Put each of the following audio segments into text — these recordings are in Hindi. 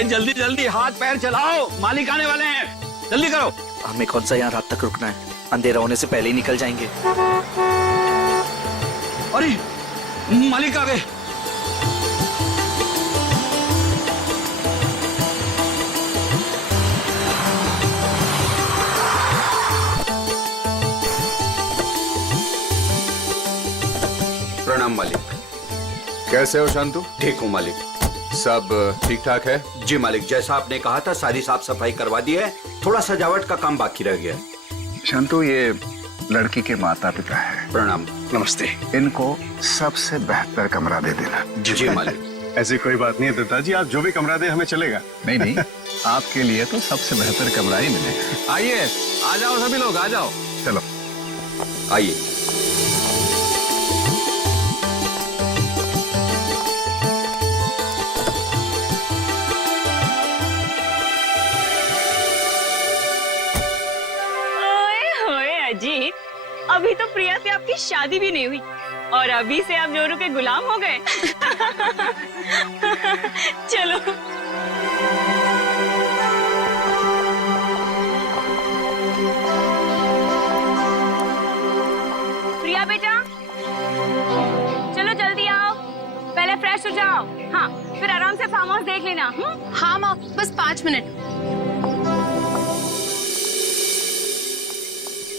अरे जल्दी जल्दी हाथ पैर चलाओ, मालिक आने वाले हैं, जल्दी करो। हमें कौन सा यहाँ रात तक रुकना है, अंधेरा होने से पहले ही निकल जाएंगे। अरे मालिक आ गए। प्रणाम मालिक। कैसे हो शांतु? ठीक हूँ मालिक। सब ठीक ठाक है? जी मालिक, जैसा आपने कहा था सारी साफ सफाई करवा दी है, थोड़ा सजावट का काम बाकी रह गया है। शांतु, ये लड़की के माता पिता है। प्रणाम। नमस्ते। इनको सबसे बेहतर कमरा दे देना। जी मालिक। ऐसी कोई बात नहीं है दत्ता जी, आप जो भी कमरा दे हमें चलेगा। नहीं नहीं, आपके लिए तो सबसे बेहतर कमरा ही मिलेगा। आइए, आ जाओ सभी लोग, आ जाओ। चलो आइए। अजीत, अभी तो प्रिया से आपकी शादी भी नहीं हुई और अभी से आप जोरू के गुलाम हो गए। चलो। प्रिया बेटा, चलो जल्दी आओ, पहले फ्रेश हो जाओ। हाँ, फिर आराम से फार्म हाउस देख लेना। हाँ माँ, बस 5 मिनट।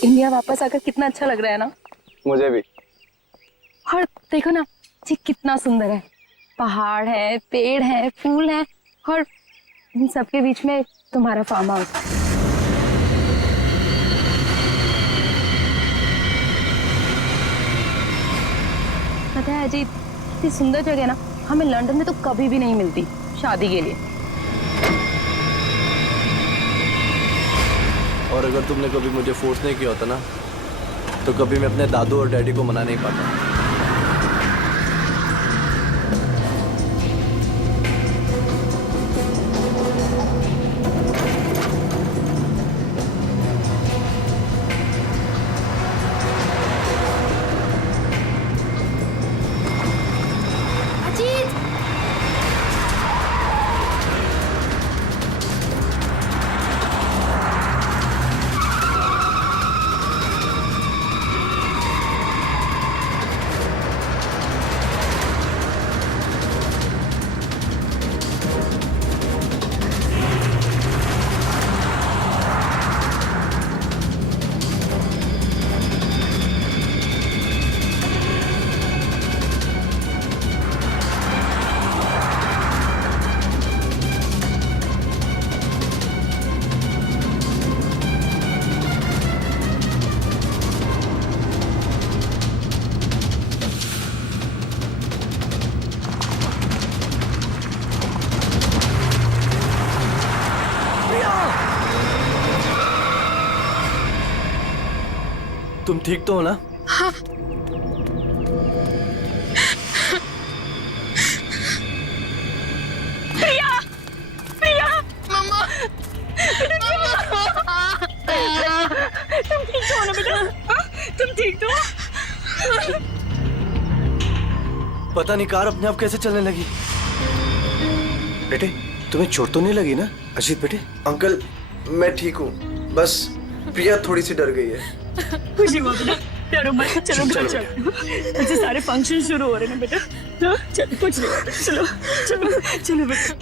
इंडिया वापस आकर कितना अच्छा लग रहा है ना। मुझे भी। और देखो ना जी, कितना सुंदर है। पहाड़ है, पेड़ है, फूल है और इन सबके बीच में तुम्हारा फार्म हाउस। पता है अजीत, इतनी सुंदर जगह ना हमें लंदन में तो कभी भी नहीं मिलती शादी के लिए। और अगर तुमने कभी मुझे फोर्स नहीं किया होता ना, तो कभी मैं अपने दादू और डैडी को मना नहीं पाता। तुम ठीक तो हो ना? हाँ। प्रिया, प्रिया, मम्मा, तुम ठीक तो हो ना बेटा? हाँ? तुम ठीक तो हो? पता नहीं कार अपने आप कैसे चलने लगी। बेटे, तुम्हें चोट तो नहीं लगी ना? अजीत बेटे। अंकल, मैं ठीक हूँ, बस प्रिया थोड़ी सी डर गई है। खुशी हुआ बेटा, डरो मत। चलो चलो चलो, मुझे सारे फंक्शन शुरू हो रहे हैं बेटा। हाँ, चलो कुछ नहीं होता, चलो चलो चलो बेटा।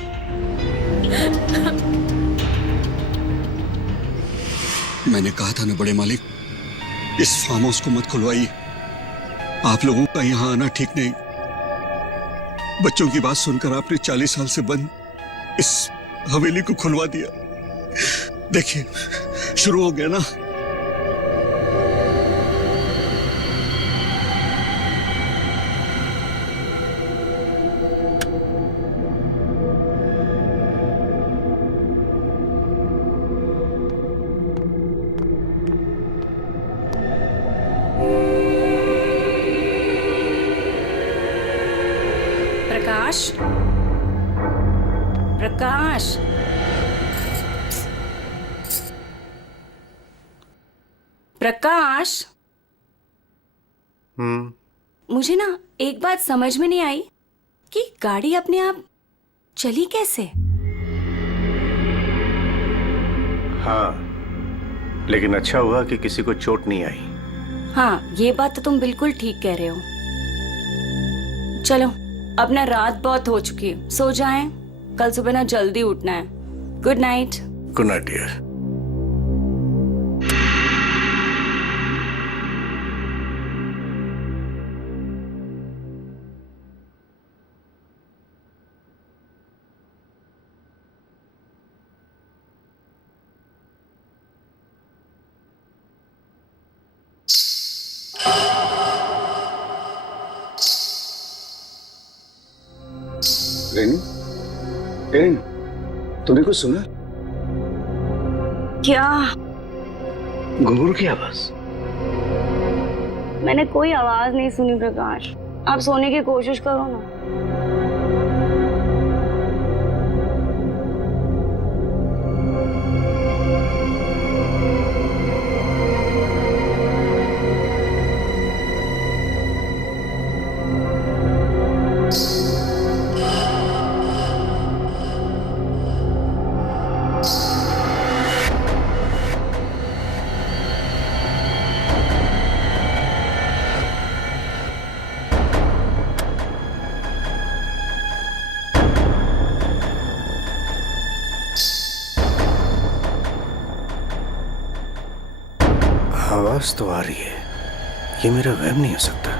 मैंने कहा था ना बड़े मालिक, इस फार्म हाउस को मत खुलवाइए। आप लोगों का यहाँ आना ठीक नहीं। बच्चों की बात सुनकर आपने 40 साल से बंद इस हवेली को खुलवा दिया। देखिए, शुरू हो गया ना। प्रकाश, प्रकाश, प्रकाश। मुझे ना एक बात समझ में नहीं आई कि गाड़ी अपने आप चली कैसे। हाँ, लेकिन अच्छा हुआ कि किसी को चोट नहीं आई। हाँ, ये बात तो तुम बिल्कुल ठीक कह रहे हो। चलो, अब ना रात बहुत हो चुकी है, सो जाएं। कल सुबह ना जल्दी उठना है। Good night. Good night dear. Renu, Renu, तूने कुछ सुना? क्या? घुंघरू की आवाज। मैंने कोई आवाज नहीं सुनी प्रकाश। आप सोने की कोशिश करो ना। आवाज तो आ रही है, ये मेरा वहम नहीं हो सकता।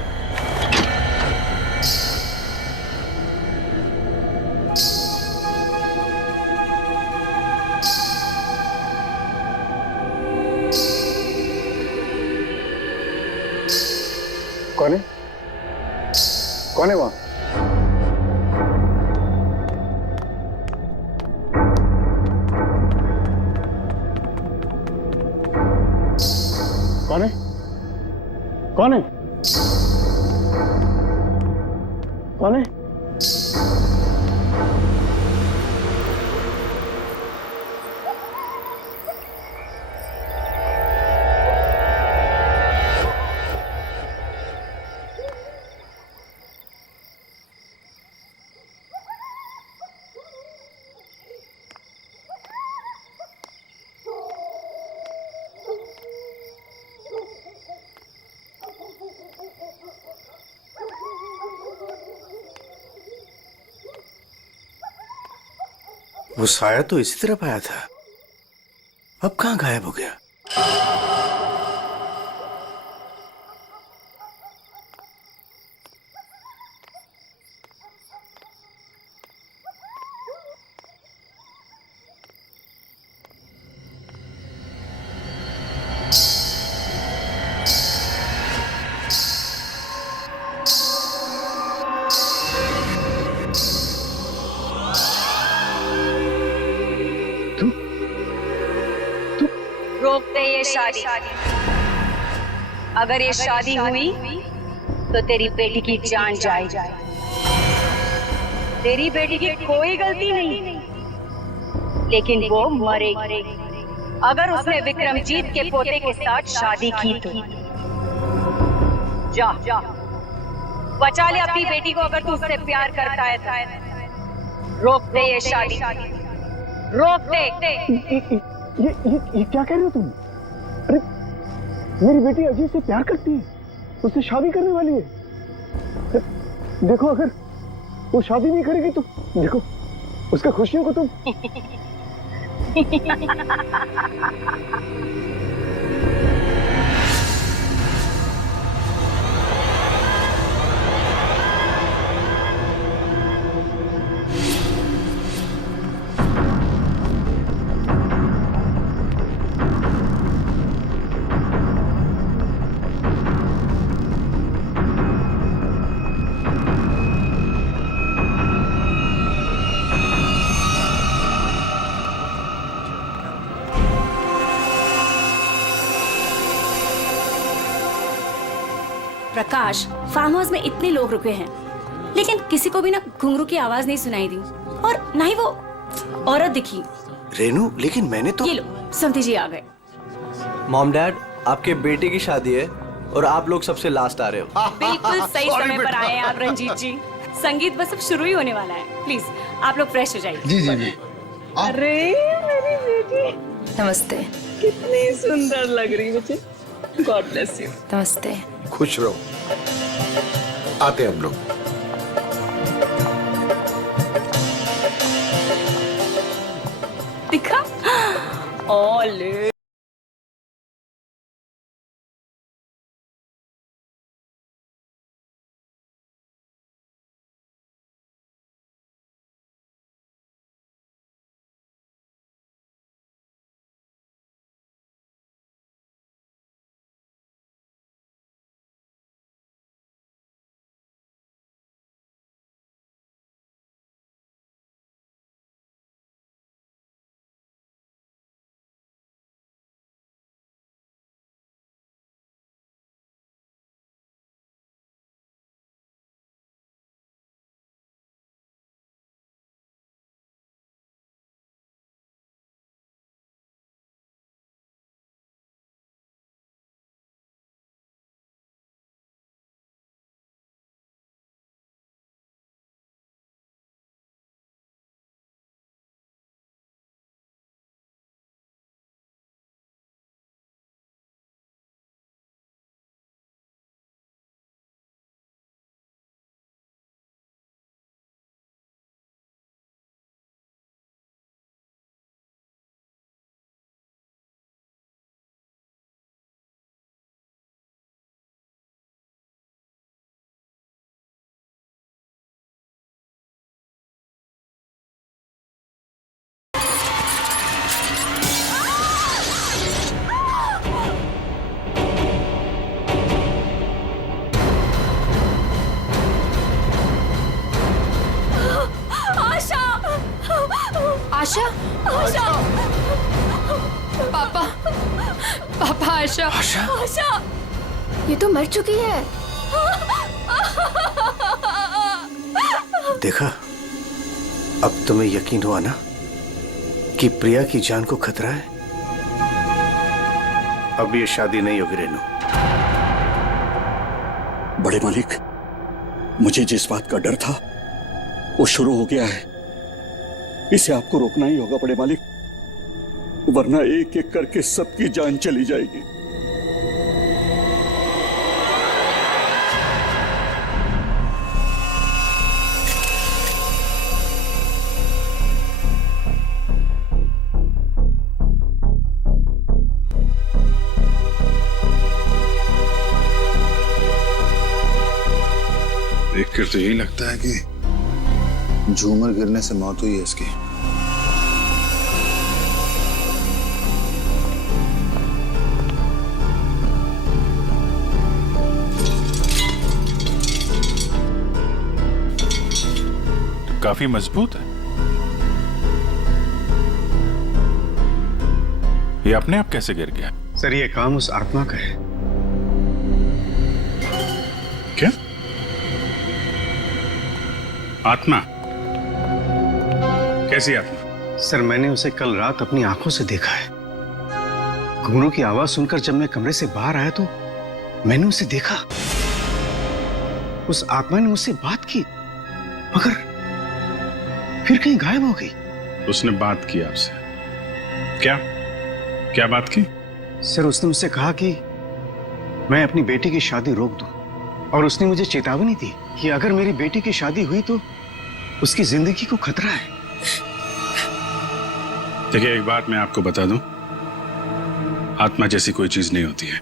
कौन है? कौन है वहां? कौन है? कौन है? कौन है? वो साया तो इसी तरफ आया था, अब कहां गायब हो गया? रोक दे ये शादी। अगर ये शादी हुई तो तेरी बेटी की जान जाएगी। तेरी बेटी की कोई गलती नहीं, लेकिन वो मरेगी अगर उसने विक्रमजीत के पोते के साथ शादी की तो। जा बचा ले अपनी बेटी को अगर तू उससे प्यार करता है तो। रोक दे ये शादी, रोक दे। ये क्या कह रहे हो तुम? अरे मेरी बेटी अजीत से प्यार करती है, उससे शादी करने वाली है। देखो अगर वो शादी नहीं करेगी तो देखो उसका खुशियों को तुम। प्रकाश, फार्म हाउस में इतने लोग रुके हैं, लेकिन किसी को भी ना घुंघरू की आवाज नहीं सुनाई दी और ना ही वो औरत दिखी। रेनू, लेकिन मैंने तो। ये लो, समधी जी आ गए। मॉम डैड, आपके बेटे की शादी है और आप लोग सबसे लास्ट आ रहे हो। बिल्कुल सही समय पर आए हैं आप रंजीत जी। संगीत बस अब शुरू ही होने वाला है। प्लीज आप लोग फ्रेश हो जाइए। जी जी जी। अरे मेरी बेटी, नमस्ते। कितनी सुंदर लग रही मुझे। God bless you. नमस्ते। खुश रहो। आते हैं हम लोग। दिखा ओले। आशा। आशा। पापा। पापा आशा। आशा। आशा। ये तो मर चुकी है। देखा, अब तुम्हें यकीन हुआ ना कि प्रिया की जान को खतरा है। अब ये शादी नहीं होगी रेनू। बड़े मालिक, मुझे जिस बात का डर था वो शुरू हो गया है। इसे आपको रोकना ही होगा बड़े मालिक, वरना एक एक करके सबकी जान चली जाएगी। देखकर तो यही लगता है कि झूमर गिरने से मौत हुई है इसकी। काफी मजबूत है। ये अपने आप कैसे गिर गया? सर ये काम उस आत्मा का है। क्या? आत्मा? कैसी आत्मा? सर मैंने उसे कल रात अपनी आंखों से देखा है। घुंघरू की आवाज सुनकर जब मैं कमरे से बाहर आया तो मैंने उसे देखा। उस आत्मा ने मुझसे बात की मगर फिर कहीं गायब हो गई। उसने बात की आपसे? क्या क्या बात की? सर उसने मुझसे कहा कि मैं अपनी बेटी की शादी रोक दूं और उसने मुझे चेतावनी दी कि अगर मेरी बेटी की शादी हुई तो उसकी जिंदगी को खतरा है। देखिए, एक बात मैं आपको बता दूं, आत्मा जैसी कोई चीज नहीं होती है।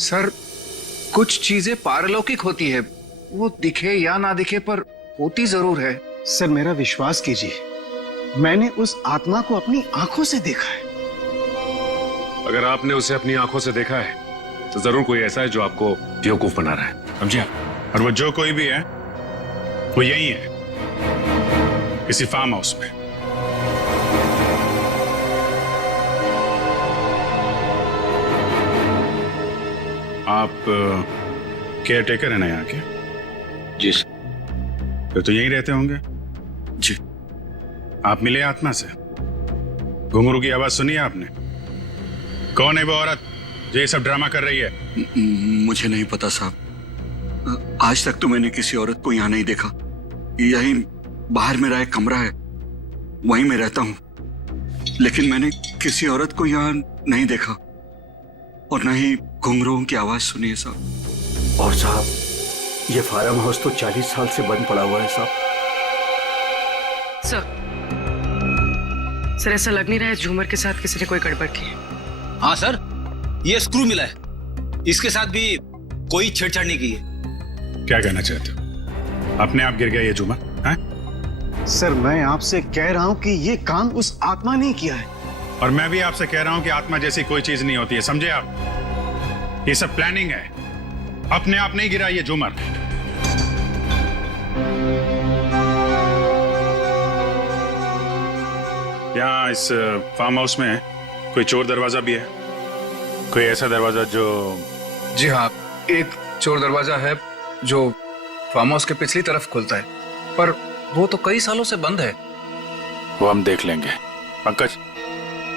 सर कुछ चीजें पारलौकिक होती है, वो दिखे या ना दिखे पर होती जरूर है। सर मेरा विश्वास कीजिए, मैंने उस आत्मा को अपनी आंखों से देखा है। अगर आपने उसे अपनी आंखों से देखा है तो जरूर कोई ऐसा है जो आपको बेवकूफ बना रहा है, समझिए? और वो जो कोई भी है वो यही है, किसी फार्म हाउस में। आप केयर टेकर है ना यहाँ के? जी फिर तो यहीं रहते होंगे। जी। आप मिले आत्मा से? घुंघरू की आवाज सुनी है आपने? कौन है वो औरत जो ये सब ड्रामा कर रही है? मुझे नहीं पता साहब, आज तक तो मैंने किसी औरत को यहाँ नहीं देखा। यही बाहर मेरा एक कमरा है, वहीं मैं रहता हूँ। लेकिन मैंने किसी औरत को यहाँ नहीं देखा और न ही घुंघरूओं की आवाज सुनी है साहब। और साहब, ये फार्म हाउस तो 40 साल से बंद पड़ा हुआ है साहब। सर ऐसा लग नहीं रहा है झूमर के साथ किसी ने कोई गड़बड़ की है। हाँ सर, ये स्क्रू मिला है, इसके साथ भी कोई छेड़छाड़ नहीं की है। क्या कहना चाहते हो? अपने आप गिर गया ये झूमर? हैं? सर मैं आपसे कह रहा हूं कि ये काम उस आत्मा ने किया है। और मैं भी आपसे कह रहा हूं कि आत्मा जैसी कोई चीज नहीं होती है, समझे आप? ये सब प्लानिंग है, अपने आप नहीं गिरा ये झूमर। यहाँ इस फार्म हाउस में कोई चोर दरवाजा भी है? कोई ऐसा दरवाजा जो... जी हाँ, एक चोर दरवाजा है जो फार्म हाउस के पिछली तरफ खुलता है, पर वो तो कई सालों से बंद है। वो हम देख लेंगे। पंकज,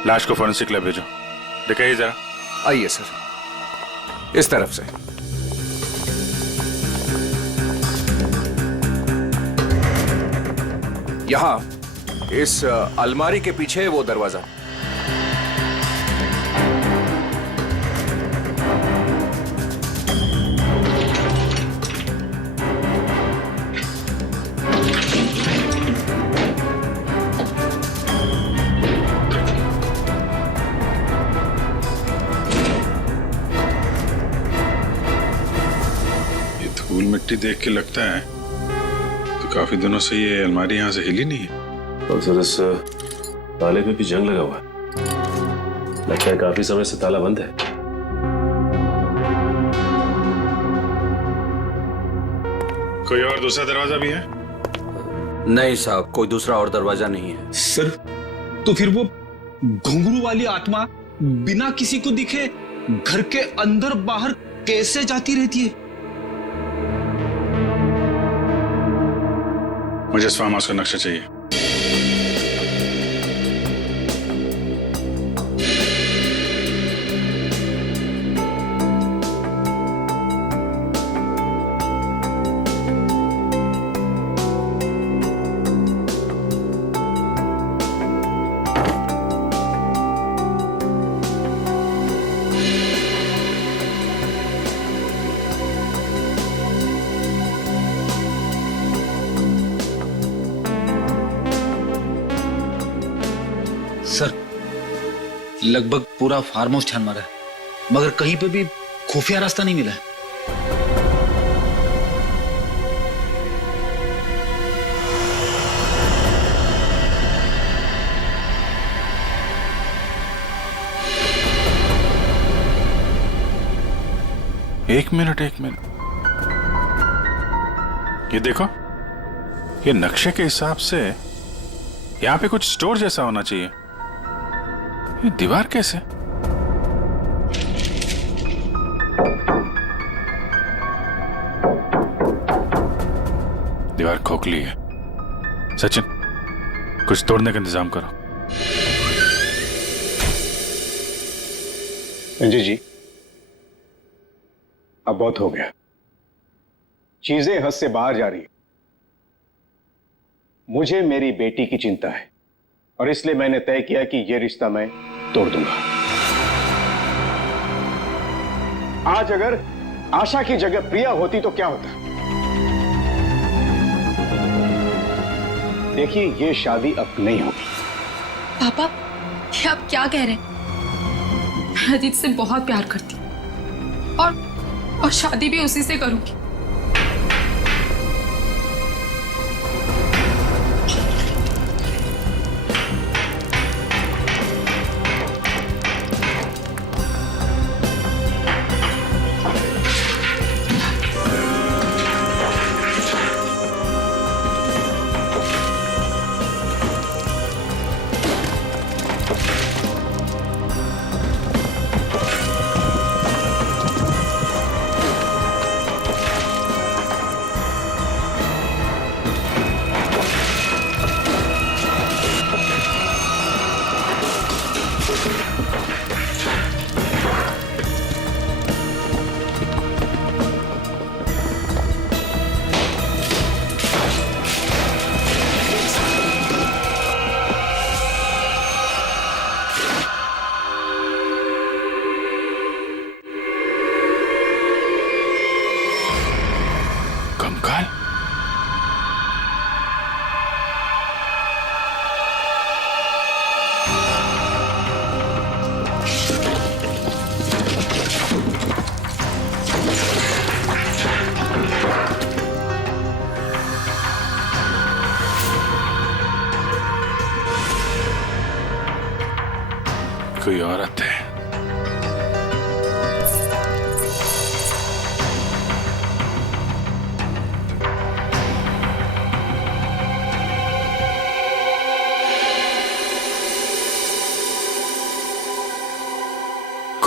लाश को फॉरेंसिक लैब भेजो, दिखाइए जरा। आइए सर, इस तरफ से। यहाँ इस अलमारी के पीछे वो दरवाजा। ये धूल मिट्टी देख के लगता है तो काफी दिनों से ये अलमारी यहाँ से हिली नहीं है। और सर इस ताले पे भी जंग लगा हुआ है, लगता है काफी समय से ताला बंद है। कोई और दूसरा दरवाजा भी है? नहीं साहब, कोई दूसरा और दरवाजा नहीं है। सर, तो फिर वो घुंघरू वाली आत्मा बिना किसी को दिखे घर के अंदर बाहर कैसे जाती रहती है? मुझे इस फार्म हाउस का नक्शा चाहिए। सर, लगभग पूरा फार्म हाउस छान मारा है, मगर कहीं पे भी खुफिया रास्ता नहीं मिला है। एक मिनट। ये देखो, ये नक्शे के हिसाब से यहाँ पे कुछ स्टोर जैसा होना चाहिए। ये दीवार कैसे? दीवार खोखली है। सचिन, कुछ तोड़ने का इंतजाम करो। संजय जी, अब बहुत हो गया, चीजें हद से बाहर जा रही है। मुझे मेरी बेटी की चिंता है और इसलिए मैंने तय किया कि यह रिश्ता मैं तोड़ दूंगा। आज अगर आशा की जगह प्रिया होती तो क्या होता? देखिए, यह शादी अब नहीं होगी। पापा, ये आप क्या कह रहे हैं? मैं अजीत से बहुत प्यार करती हूँ और शादी भी उसी से करूंगी।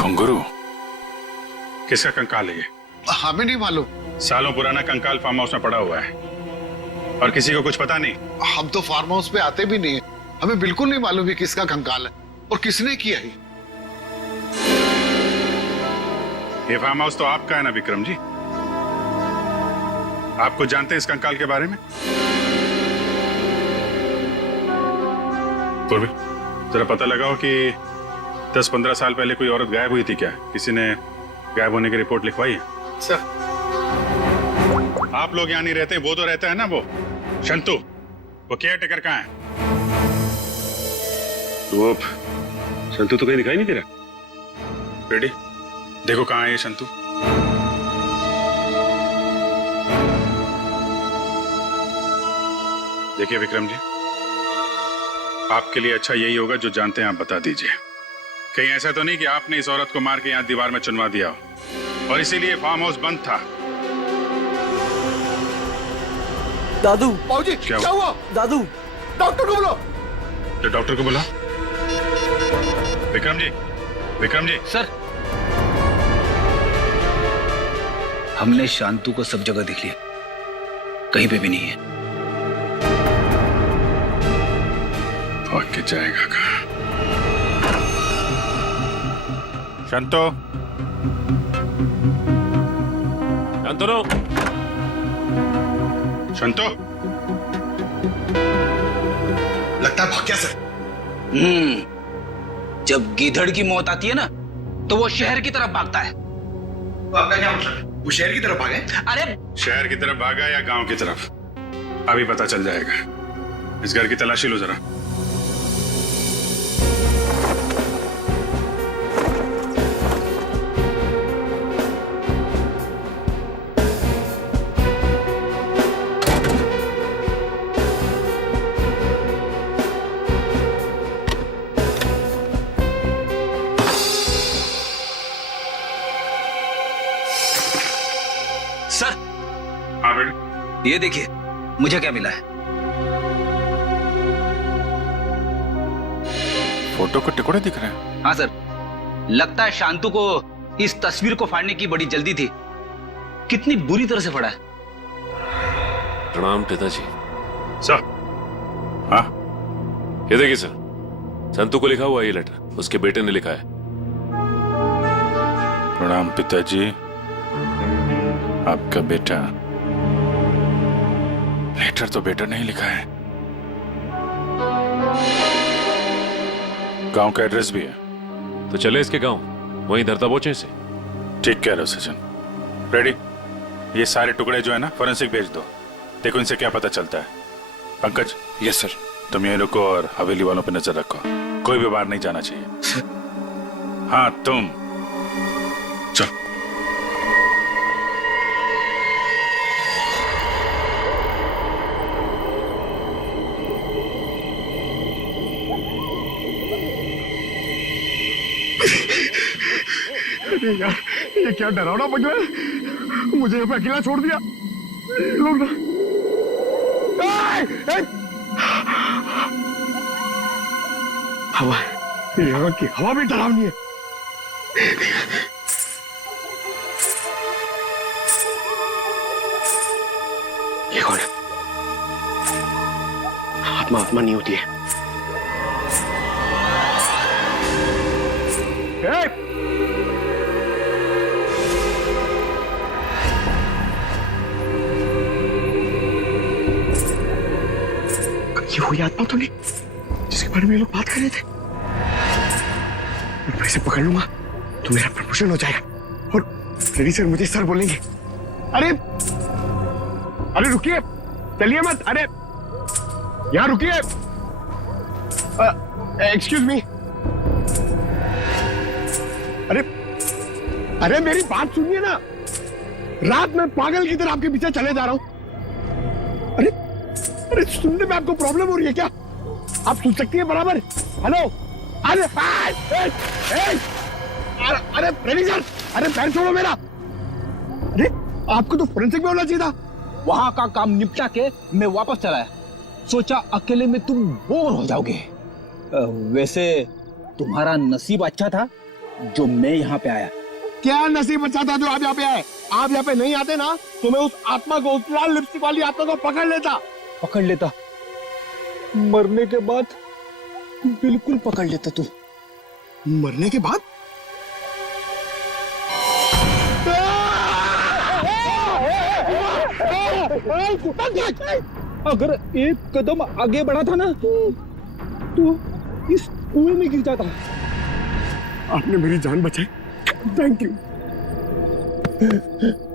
घुंघरू किसका कंकाल है ये? हमें नहीं मालूम। सालों पुराना कंकाल फार्म हाउस में पड़ा हुआ है और किसी को कुछ पता नहीं। हम तो फार्म हाउस पे आते भी नहीं है, हमें बिल्कुल नहीं मालूम है किसका कंकाल है और किसने किया है। ये फार्म हाउस तो आपका है ना विक्रम जी? आप कुछ जानते हैं इस कंकाल के बारे में? पूर्वी, जरा पता लगाओ कि 10-15 साल पहले कोई औरत गायब हुई थी क्या? किसी ने गायब होने की रिपोर्ट लिखवाई है? सर, आप लोग यहाँ नहीं रहते, वो तो रहता है ना, वो शंतु, वो केयर टेकर कहाँ है? वो शंतु तो कहीं दिखाई नहीं दे रहा। रेडी, देखो कहाँ है ये शंतु। देखिए विक्रम जी, आपके लिए अच्छा यही होगा, जो जानते हैं आप बता दीजिए। कहीं ऐसा तो नहीं कि आपने इस औरत को मार के यहाँ दीवार में चुनवा दिया हो और इसीलिए फार्म हाउस बंद था? दादू, बाबूजी क्या हुआ? दादू, डॉक्टर को बुलाओ। तो डॉक्टर को बुला। विक्रम जी, विक्रम जी। सर, हमने शांतु को सब जगह देख लिया, कहीं पे भी नहीं है। भाग के जाएगा कहाँ? शांतो, शांतनु, शांतो। लगता है भाग गया सर। जब गीधड़ की मौत आती है ना, तो वो शहर की तरफ भागता है। तो आपका क्या मतलब है? वो शहर की तरफ भागे? अरे शहर की तरफ भागा या गांव की तरफ, अभी पता चल जाएगा। इस घर की तलाशी लो जरा। सर, हाँ बेटे, ये देखिए मुझे क्या मिला है। फोटो के टुकड़े दिख रहे हैं। हाँ सर, लगता है शांतु को इस तस्वीर को फाड़ने की बड़ी जल्दी थी। कितनी बुरी तरह से फाड़ा है। प्रणाम पिताजी। सर, हाँ ये देखिए सर, संतु को लिखा हुआ ये लेटर उसके बेटे ने लिखा है। प्रणाम पिताजी, आपका बेटा। लेटर तो बेटा नहीं लिखा है, गांव का एड्रेस भी है। तो चले इसके गांव, वहीं धरता बोचे से। ठीक कह रहे हो सचिन। रेडी, ये सारे टुकड़े जो है ना फोरेंसिक भेज दो, देखो इनसे क्या पता चलता है। पंकज। Yes sir. तुम यहीं रुको और हवेली वालों पे नजर रखो, कोई भी बाहर नहीं जाना चाहिए। हाँ तुम चलो। यार, ये क्या डरावना बगला है, मुझे यहाँ पे अकेला छोड़ दिया। लोग ना हवा, यहाँ की हवा भी डरावनी है। ये कौन है? आत्मा आत्मा नहीं होती है। ये हुई आत्मा तो नहीं जिसके बारे में ये लोग बात कर रहे थे? मैं इसे पकड़ लूंगा तो मेरा प्रमोशन हो जाएगा और रेडी सर मुझे सर बोलेंगे। अरे अरे रुकिए, चलिए मत। अरे यहाँ रुकिए, एक्सक्यूज मी। अरे अरे मेरी बात सुनिए ना, रात में पागल की तरह आपके पीछे चले जा रहा हूं। अरे अरे सुनने में आपको प्रॉब्लम हो रही है क्या? आप सुन सकती है बराबर? हेलो, अरे अरे रेडी सर, अरे पैर छोड़ो मेरा। अरे आपको तो फोरेंसिक में होना चाहिए था। वहां का काम निपटा के मैं वापस चला आया, सोचा अकेले में तुम बोर हो जाओगे। वैसे तुम्हारा नसीब अच्छा था, जो मैं यहाँ पे आया। क्या नसीब अच्छा था जो आप यहाँ पे आए? आप यहाँ पे नहीं आते ना तो मैं उस आत्मा को, उस लाल लिपस्टिक वाली आत्मा को पकड़ लेता। मरने के बाद बिल्कुल पकड़ लेता तू। मरने के बाद? अगर एक कदम आगे बढ़ा था ना तो इस कुएं में गिर जाता। आपने मेरी जान बचाई, थैंक यू।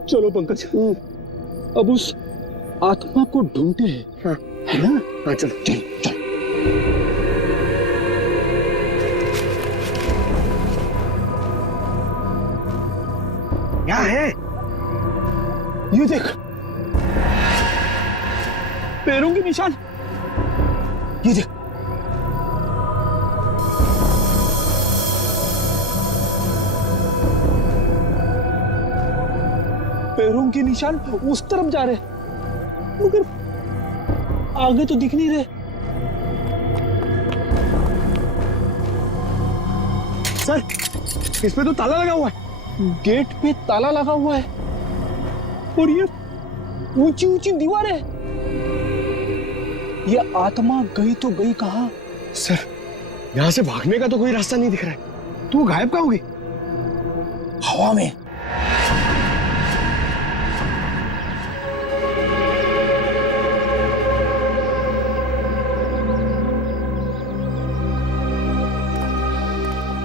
चलो पंकज, अब उस आत्मा को ढूंढते हैं। हाँ, है ना? हाँ, चलो चल चल। क्या है ये? देख, पैरों के निशान। ये देख, पैरों के निशान उस तरफ जा रहे, मगर आगे तो दिख नहीं रहे। सर, इस पे तो ताला लगा हुआ है। गेट पे ताला लगा हुआ है और ये ऊंची ऊंची दीवार है। ये आत्मा गई तो गई कहां? सर, यहां से भागने का तो कोई रास्ता नहीं दिख रहा है। तू गायब कहां होगी? हवा में।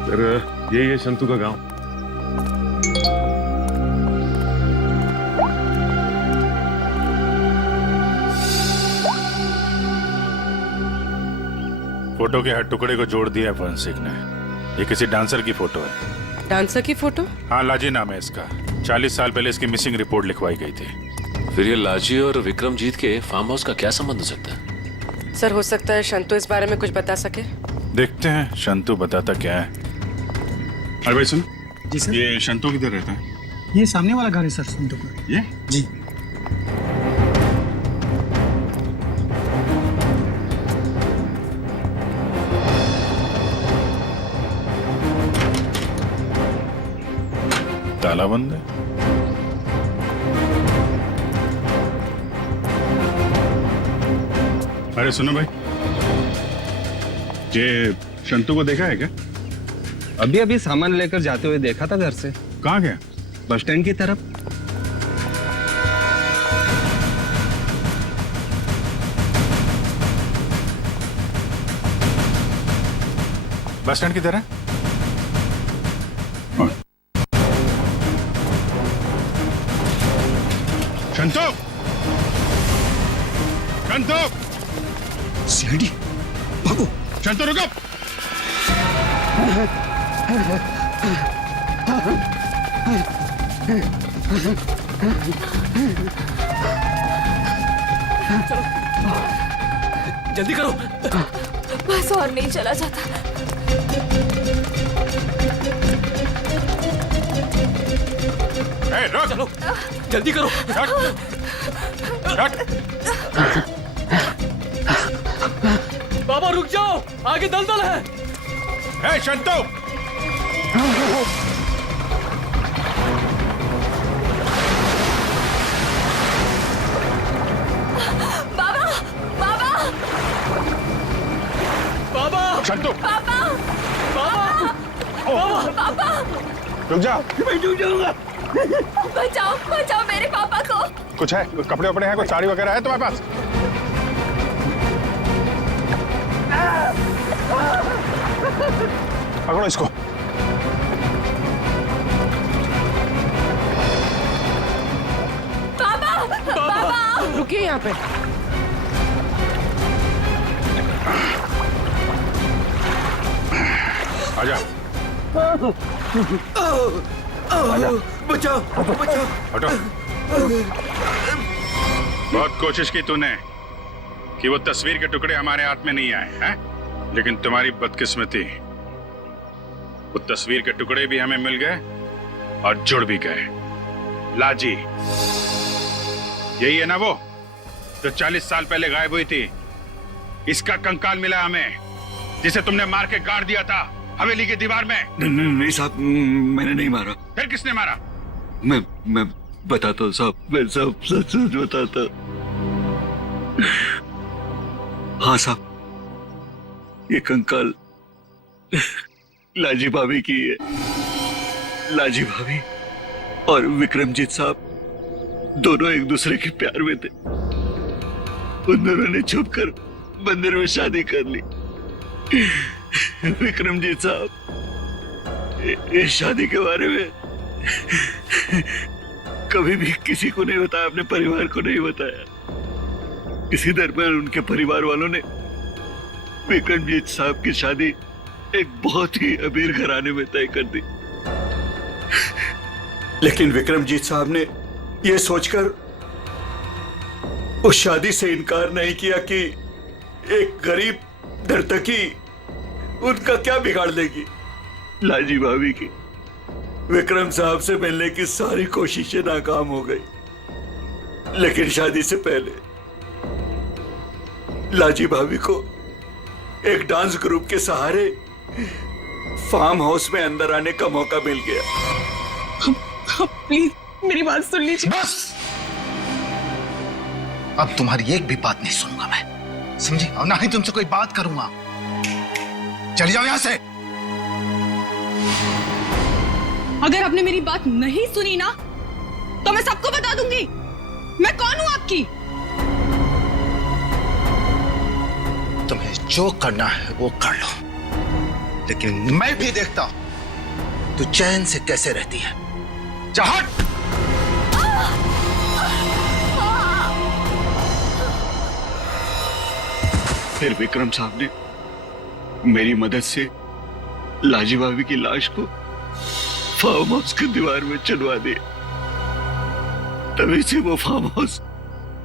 सर, यही है शंतु का गांव। फोटो के हर टुकड़े को जोड़ दिया फॉरेंसिक ने। ये किसी डांसर की फोटो है। डांसर की फोटो? हाँ, लाजी नाम है इसका। 40 साल पहले इसकी मिसिंग रिपोर्ट लिखवाई गई थी। फिर ये लाजी और विक्रमजीत के फार्म हाउस का क्या संबंध हो सकता है? सर, हो सकता है शंतु इस बारे में कुछ बता सके। देखते हैं शंतु बताता क्या है। अरे भाई सुन। जी सर। ये शंतु किधर रहता है? ये सामने वाला घर है सर, शंतु का। ये? जी। ताला बंद है। अरे सुनो भाई, ये शंतु को देखा है क्या? अभी अभी सामान लेकर जाते हुए देखा था घर से। कहाँ गया? बस स्टैंड की तरफ। बस स्टैंड की तरह? शंतु! शंतु! सीआईडी, भागो! शंतु रुको! जल्दी करो। बस और नहीं चला जाता। रुक! चलो, जल्दी करो। बाबा रुक जाओ, आगे दलदल है। हे शंतु! बाबा, बाबा, बाबा! शंतु! बाबा, बाबा! बाबा, रुक जा। मैं डूब जाऊंगा। बचाओ, बचाओ मेरे पापा को। कुछ है? कपड़े वपड़े हैं? कोई साड़ी वगैरह है तुम्हारे पास? पकड़ो इसको। बाबा, बाबा, रुकिए यहाँ पे। आजा। बचाओ, बचाओ। हटो। बहुत कोशिश की तूने कि वो तस्वीर के टुकड़े हमारे हाथ में नहीं आए हैं, लेकिन तुम्हारी बदकिस्मती, वो तस्वीर के टुकड़े भी हमें मिल गए और जुड़ भी गए। लाजी, यही है ना वो जो 40 साल पहले गायब हुई थी? इसका कंकाल मिला हमें, जिसे तुमने मार के गाड़ दिया था। हवेली की दीवार में? नहीं साहब, मैंने नहीं मारा। फिर किसने मारा? मैं बताता हूँ साहब, मैं सब सच सच बताता। हाँ साहब, ये कंकाल लाजी भाभी की है। लाजी भाभी और विक्रमजीत साहब दोनों एक दूसरे के प्यार में थे। उन दोनों ने छुपकर मंदिर में शादी कर ली। विक्रमजीत साहब इस शादी के बारे में कभी भी किसी को नहीं बताया, अपने परिवार को नहीं बताया। इसी दरमियान उनके परिवार वालों ने विक्रमजीत साहब की शादी एक बहुत ही अमीर घराने में तय कर दी। लेकिन विक्रमजीत साहब ने यह सोचकर उस शादी से इनकार नहीं किया कि एक गरीब नर्तकी उनका क्या बिगाड़ लेगी। लाजी भाभी की विक्रम साहब से मिलने की सारी कोशिशें नाकाम हो गई। लेकिन शादी से पहले लाजी भाभी को एक डांस ग्रुप के सहारे फार्म हाउस में अंदर आने का मौका मिल गया। प्लीज मेरी बात सुन लीजिए। बस, अब तुम्हारी एक भी बात नहीं सुनूंगा मैं, समझी? और ना ही तुमसे कोई बात करूंगा। चली जाओ यहां से। अगर आपने मेरी बात नहीं सुनी ना तो मैं सबको बता दूंगी मैं कौन हूं आपकी। तुम्हें जो करना है वो कर लो, लेकिन मैं भी देखता हूं तू चैन से कैसे रहती है। जा हट। फिर विक्रम साहब ने मेरी मदद से लाजी भाभी की लाश को फार्म हाउस की दीवार में चुनवा दिया। तभी से वो फार्म हाउस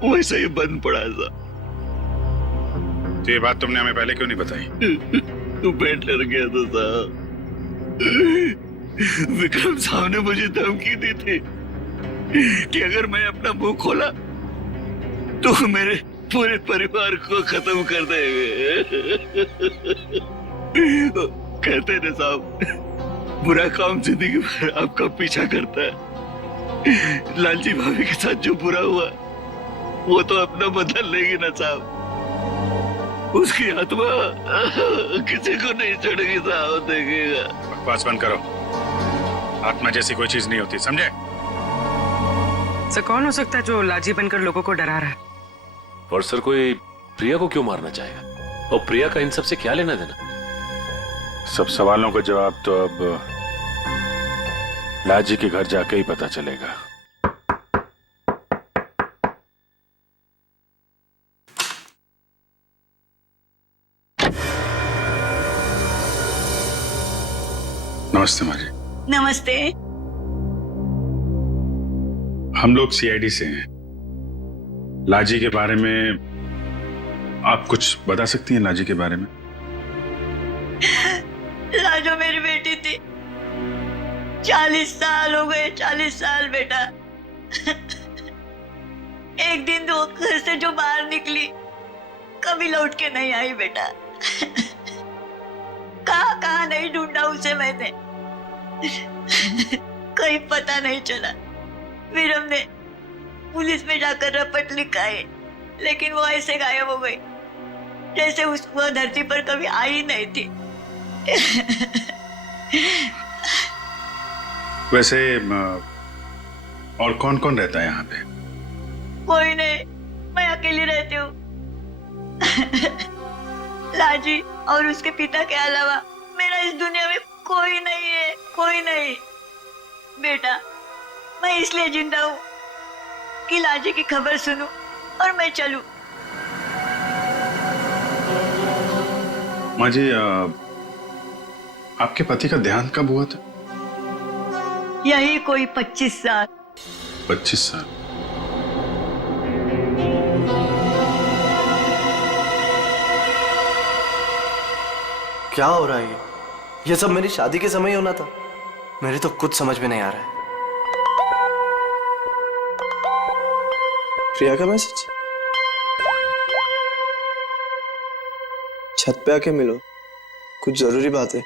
वैसे ही बंद पड़ा था। तो ये बात तुमने हमें पहले क्यों नहीं बताई? तू बेड डर गया था साहब। विक्रम साहब ने मुझे धमकी दी थी कि अगर मैं अपना मुंह खोला तो मेरे पूरे परिवार को खत्म कर देंगे। कहते ना साहब, बुरा काम जिंदगी भर आपका पीछा करता है। लालजी भाभी के साथ जो बुरा हुआ वो तो अपना बदल लेगी ना साहब। उसकी आत्मा किसी को नहीं छोड़ेगी साहब, देखेगा। बकवास बंद करो। आत्मा जैसी कोई चीज नहीं होती, समझे? सर कौन हो सकता है जो लाजी बनकर लोगों को डरा रहा है? और सर कोई प्रिया को क्यों मारना चाहेगा? और प्रिया का इन सब से क्या लेना देना? सब सवालों का जवाब तो अब लाजी के घर जाके ही पता चलेगा। नमस्ते माँ जी। नमस्ते। हम लोग सीआईडी से हैं। लाजी के बारे में आप कुछ बता सकती हैं? लाजी के बारे में? लाजो मेरी बेटी थी। 40 साल हो गए, 40 साल बेटा। एक दिन वो घर से जो बाहर निकली कभी लौट के नहीं आई बेटा। कहाँ नहीं ढूंढा उसे मैंने, कहीं पता नहीं चला। फिर हमने पुलिस में जाकर रपट लिखाई, लेकिन वो ऐसे गायब हो गई जैसे उसको धरती पर कभी आई नहीं थी। वैसे और कौन कौन रहता है यहाँ पे? कोई नहीं, मैं अकेली रहती हूँ। लाजी और उसके पिता के अलावा मेरा इस दुनिया में कोई नहीं है, कोई नहीं। बेटा, मैं इसलिए जिंदा हूँ कि लाजी की खबर सुनूं और मैं चलूं। माँ जी, आपके पति का देहांत कब हुआ था? यही कोई 25 साल। 25 साल? क्या हो रहा है ये सब मेरी शादी के समय ही होना था। मेरे तो कुछ समझ में नहीं आ रहा है। प्रिया का मैसेज? छत पे आके मिलो, कुछ जरूरी बात है।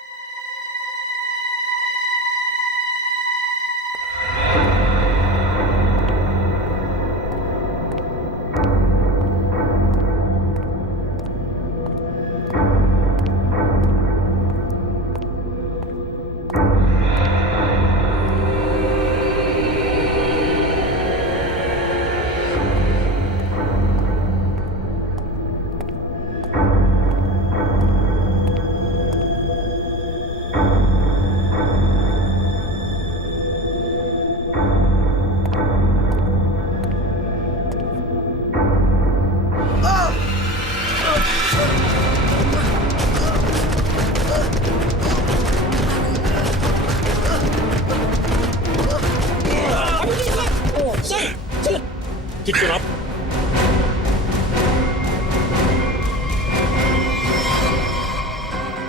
की चुनाव।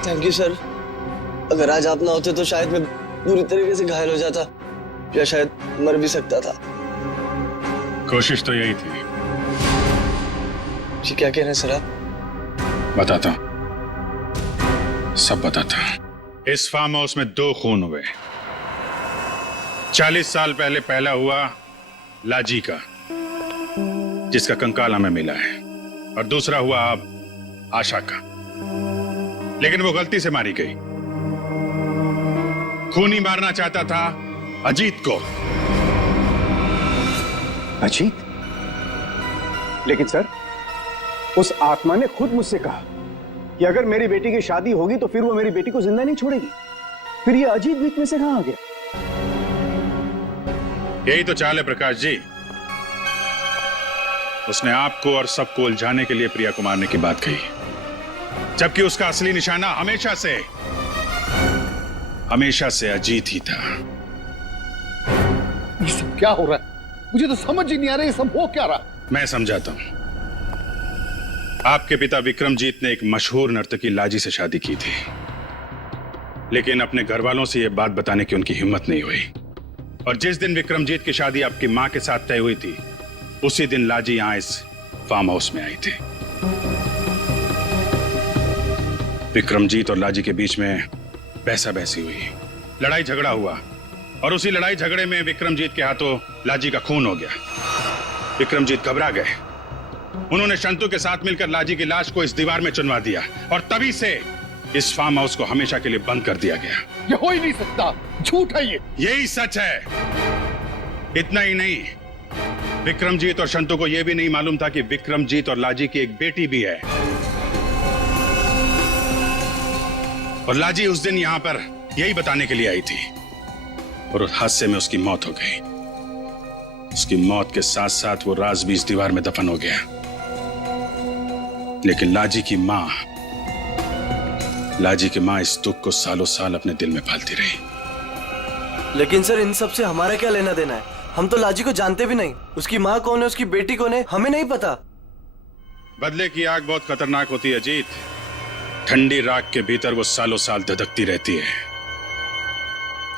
Thank you sir. अगर आज आप ना होते तो शायद मैं पूरी तरीके से घायल हो जाता या शायद मर भी सकता था। कोशिश तो यही थी। जी क्या कह रहे हैं सर आप? बताता हूं, सब बताता हूं। इस फार्म हाउस में 2 खून हुए। 40 साल पहले पहला हुआ लाजी का, जिसका कंकाल हमें मिला है, और दूसरा हुआ अब आशा का, लेकिन वो गलती से मारी गई। खूनी मारना चाहता था अजीत को। अजीत? लेकिन सर, उस आत्मा ने खुद मुझसे कहा कि अगर मेरी बेटी की शादी होगी तो फिर वो मेरी बेटी को जिंदा नहीं छोड़ेगी। फिर ये अजीत बीच में से कहां आ गया? यही तो चाल है प्रकाश जी। उसने आपको और सबको उलझाने के लिए प्रिया को मारने की बात कही, जबकि उसका असली निशाना हमेशा से अजीत ही था। ये सब क्या हो रहा है? मुझे तो समझ ही नहीं आ रहा, ये सब हो क्या रहा? मैं समझाता हूं। आपके पिता विक्रमजीत ने एक मशहूर नर्तकी लाजी से शादी की थी, लेकिन अपने घर वालों से यह बात बताने की उनकी हिम्मत नहीं हुई। और जिस दिन विक्रमजीत की शादी आपकी मां के साथ तय हुई थी, उसी दिन लाजी यहां इस फार्म हाउस में आई थी। विक्रमजीत और लाजी के बीच में बहसा बहसी हुई, लड़ाई झगड़ा हुआ, और उसी लड़ाई झगड़े में विक्रमजीत के हाथों लाजी का खून हो गया। विक्रमजीत घबरा गए। उन्होंने शंतु के साथ मिलकर लाजी की लाश को इस दीवार में चुनवा दिया, और तभी से इस फार्म हाउस को हमेशा के लिए बंद कर दिया गया। ये हो ही नहीं सकता, झूठ है ये। यही सच है। इतना ही नहीं, विक्रमजीत और शंतु को यह भी नहीं मालूम था कि विक्रमजीत और लाजी की एक बेटी भी है, और लाजी उस दिन यहां पर यही बताने के लिए आई थी, और उस हादसे में उसकी मौत हो गई। उसकी मौत के साथ साथ वो राज भी इस दीवार में दफन हो गया। लेकिन लाजी की मां इस दुख को सालों साल अपने दिल में पालती रही। लेकिन सर, इन सब से हमारा क्या लेना देना है? हम तो लाजी को जानते भी नहीं। उसकी माँ कौन है, उसकी बेटी कौन है, हमें नहीं पता। बदले की आग बहुत खतरनाक होती है अजीत। ठंडी राख के भीतर वो सालों साल धधकती रहती है।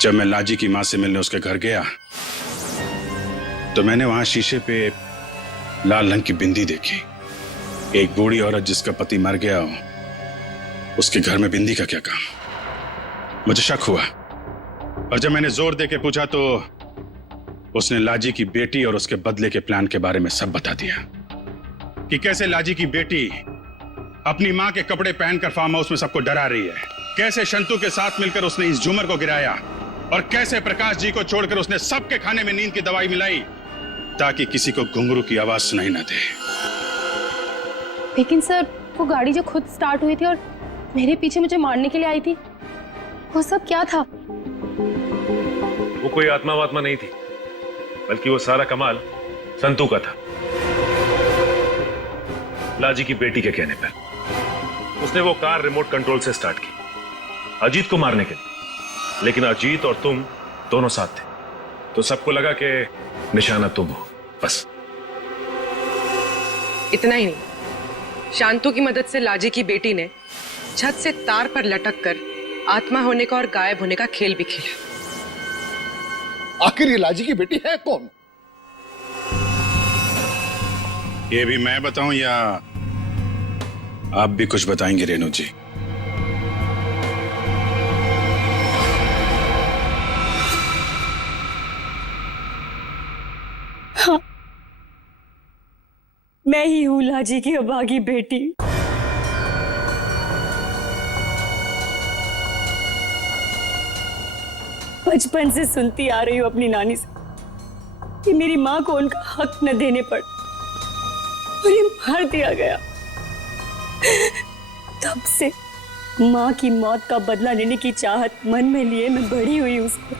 जब मैं लाजी की मां से मिलने उसके घर गया, तो मैंने वहां शीशे पे लाल रंग की बिंदी देखी। एक बूढ़ी औरत जिसका पति मर गया हो, उसके घर में बिंदी का क्या काम? मुझे शक हुआ, और जब मैंने जोर दे के पूछा तो उसने लाजी की बेटी और उसके बदले के प्लान के बारे में सब बता दिया, कि कैसे लाजी की बेटी अपनी मां के कपड़े पहनकर फार्म हाउस में सबको डरा रही है, कैसे शंतु के साथ मिलकर उसने इस झूमर को गिराया, और कैसे प्रकाश जी को छोड़कर उसने सबके खाने में नींद की दवाई मिलाई ताकि किसी को घुंघरू की आवाज सुनाई ना दे। लेकिन सर, वो गाड़ी जो खुद स्टार्ट हुई थी और मेरे पीछे मुझे मारने के लिए आई थी, वो सब क्या था? वो कोई आत्मा वात्मा नहीं थी, बल्कि वो सारा कमाल संतू का था। लाजी की बेटी के कहने पर उसने वो कार रिमोट कंट्रोल से स्टार्ट की अजीत को मारने के लिए, लेकिन अजीत और तुम दोनों साथ थे, तो सबको लगा कि निशाना तुम हो। बस इतना ही नहीं, शांतु की मदद से लाजी की बेटी ने छत से तार पर लटक कर आत्मा होने का और गायब होने का खेल भी खेला। आखिर ये लाजी की बेटी है कौन? ये भी मैं बताऊं या आप भी कुछ बताएंगे रेणु जी? हाँ, मैं ही हूं लाजी की अभागी बेटी। बचपन से सुनती आ रही हूं अपनी नानी से कि मेरी मां को उनका हक न देने पर उन्हें मार दिया गया। तब से मां की मौत का बदला लेने की चाहत मन में लिए मैं बड़ी हुई उसको।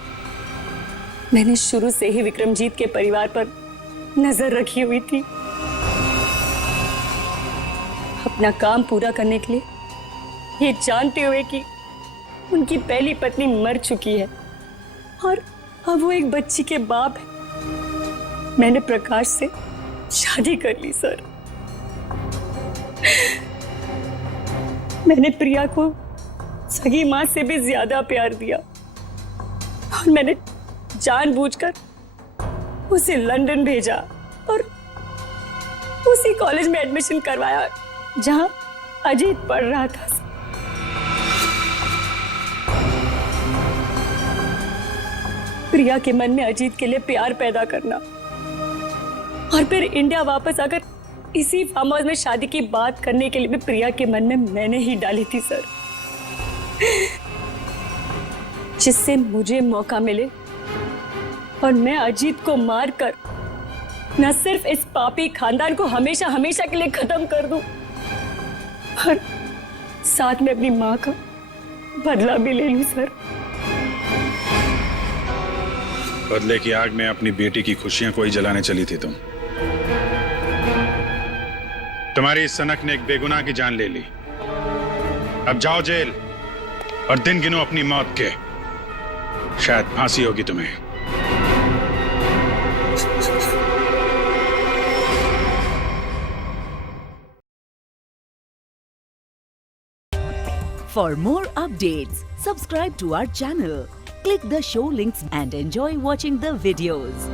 मैंने शुरू से ही विक्रमजीत के परिवार पर नजर रखी हुई थी। अपना काम पूरा करने के लिए, ये जानते हुए कि उनकी पहली पत्नी मर चुकी है और अब वो एक बच्ची के बाप है, मैंने प्रकाश से शादी कर ली सर। मैंने प्रिया को सगी माँ से भी ज्यादा प्यार दिया और मैंने जानबूझकर उसे लंदन भेजा और उसी कॉलेज में एडमिशन करवाया जहां अजीत पढ़ रहा था। प्रिया के मन में अजीत के लिए प्यार पैदा करना और फिर इंडिया वापस आकर इसी फार्म हाउस में शादी की बात करने के लिए भी प्रिया के मन में मैंने ही डाली थी सर, जिससे मुझे मौका मिले और मैं अजीत को मारकर न सिर्फ इस पापी खानदान को हमेशा हमेशा के लिए खत्म कर दूं, और साथ में अपनी मां का बदला भी ले लूं सर। बदले की आग में अपनी बेटी की खुशियां कोई जलाने चली थी तुम। तुम्हारी इस सनक ने एक बेगुनाह की जान ले ली। अब जाओ जेल और दिन गिनो अपनी मौत के। शायद फांसी होगी तुम्हें। For more updates, subscribe to our channel, click the show links and enjoy watching the videos.